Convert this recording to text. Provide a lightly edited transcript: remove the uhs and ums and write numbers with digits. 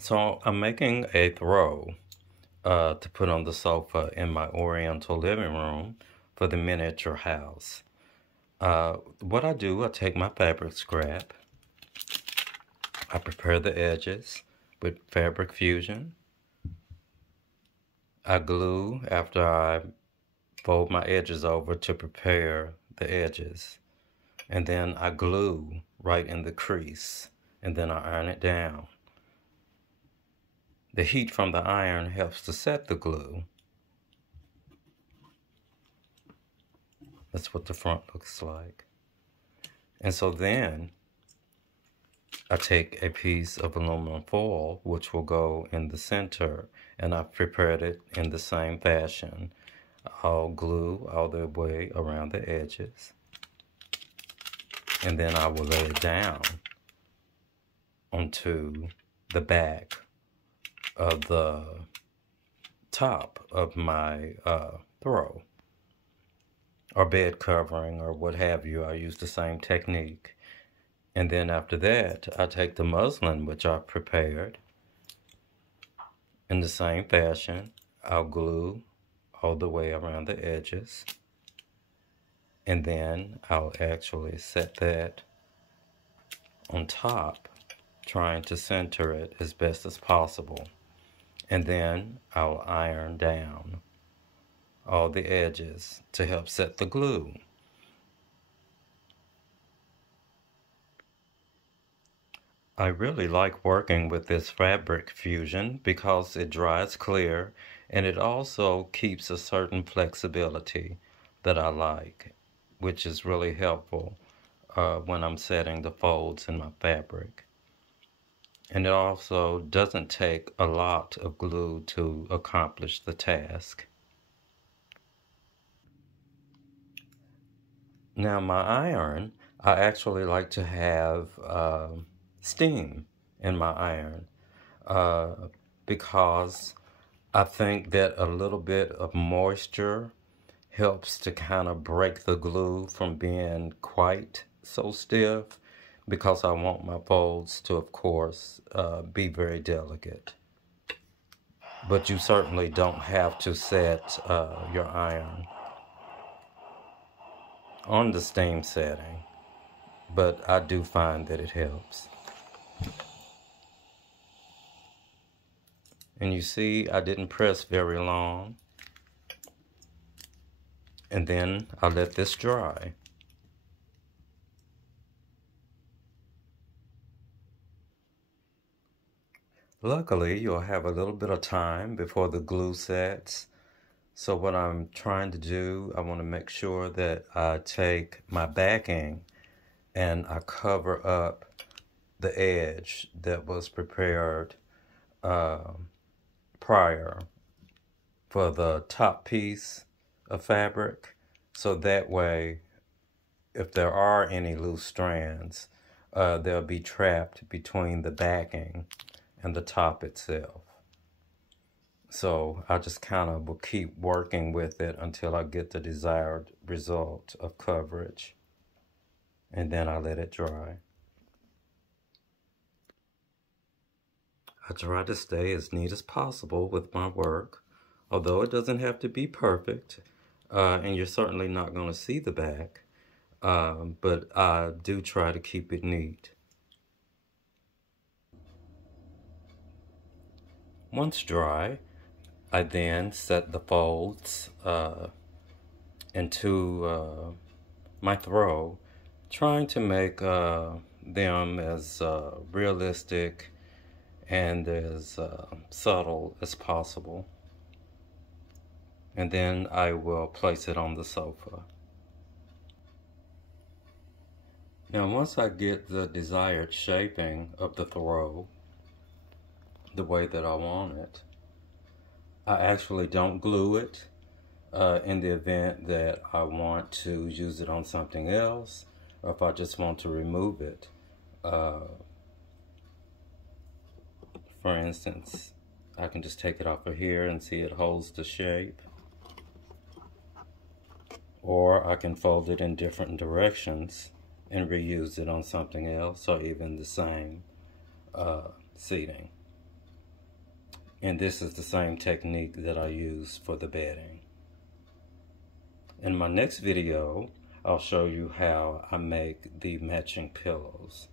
So I'm making a throw to put on the sofa in my Oriental living room for the miniature house. What I do, I take my fabric scrap, I prepare the edges with fabric fusion. I glue after I fold my edges over to prepare the edges. And then I glue right in the crease, and then I iron it down. The heat from the iron helps to set the glue. That's what the front looks like. And so then I take a piece of aluminum foil, which will go in the center, and I've prepared it in the same fashion. I'll glue all the way around the edges, and then I will lay it down onto the back of the top of my throw or bed covering or what have you. I use the same technique. And then after that, I take the muslin which I've prepared in the same fashion. I'll glue all the way around the edges, and then I'll actually set that on top, trying to center it as best as possible. And then I'll iron down all the edges to help set the glue. I really like working with this fabric fusion because it dries clear and it also keeps a certain flexibility that I like, which is really helpful when I'm setting the folds in my fabric. And it also doesn't take a lot of glue to accomplish the task. Now my iron, I actually like to have steam in my iron because I think that a little bit of moisture helps to kind of break the glue from being quite so stiff, because I want my folds to, of course, be very delicate. But you certainly don't have to set your iron on the steam setting, but I do find that it helps. And you see, I didn't press very long. And then I let this dry. Luckily, you'll have a little bit of time before the glue sets. So what I'm trying to do, I want to make sure that I take my backing and I cover up the edge that was prepared prior for the top piece of fabric. So that way, if there are any loose strands, they'll be trapped between the backing and the top itself. So I just kind of will keep working with it until I get the desired result of coverage. And then I let it dry. I try to stay as neat as possible with my work, although it doesn't have to be perfect, and you're certainly not going to see the back, but I do try to keep it neat. Once dry, I then set the folds into my throw, trying to make them as realistic and as subtle as possible. And then I will place it on the sofa. Now once I get the desired shaping of the throw, the way that I want it, I actually don't glue it in the event that I want to use it on something else, or if I just want to remove it. For instance, I can just take it off of here and see it holds the shape. Or I can fold it in different directions and reuse it on something else, or even the same seating. And this is the same technique that I use for the bedding. In my next video, I'll show you how I make the matching pillows.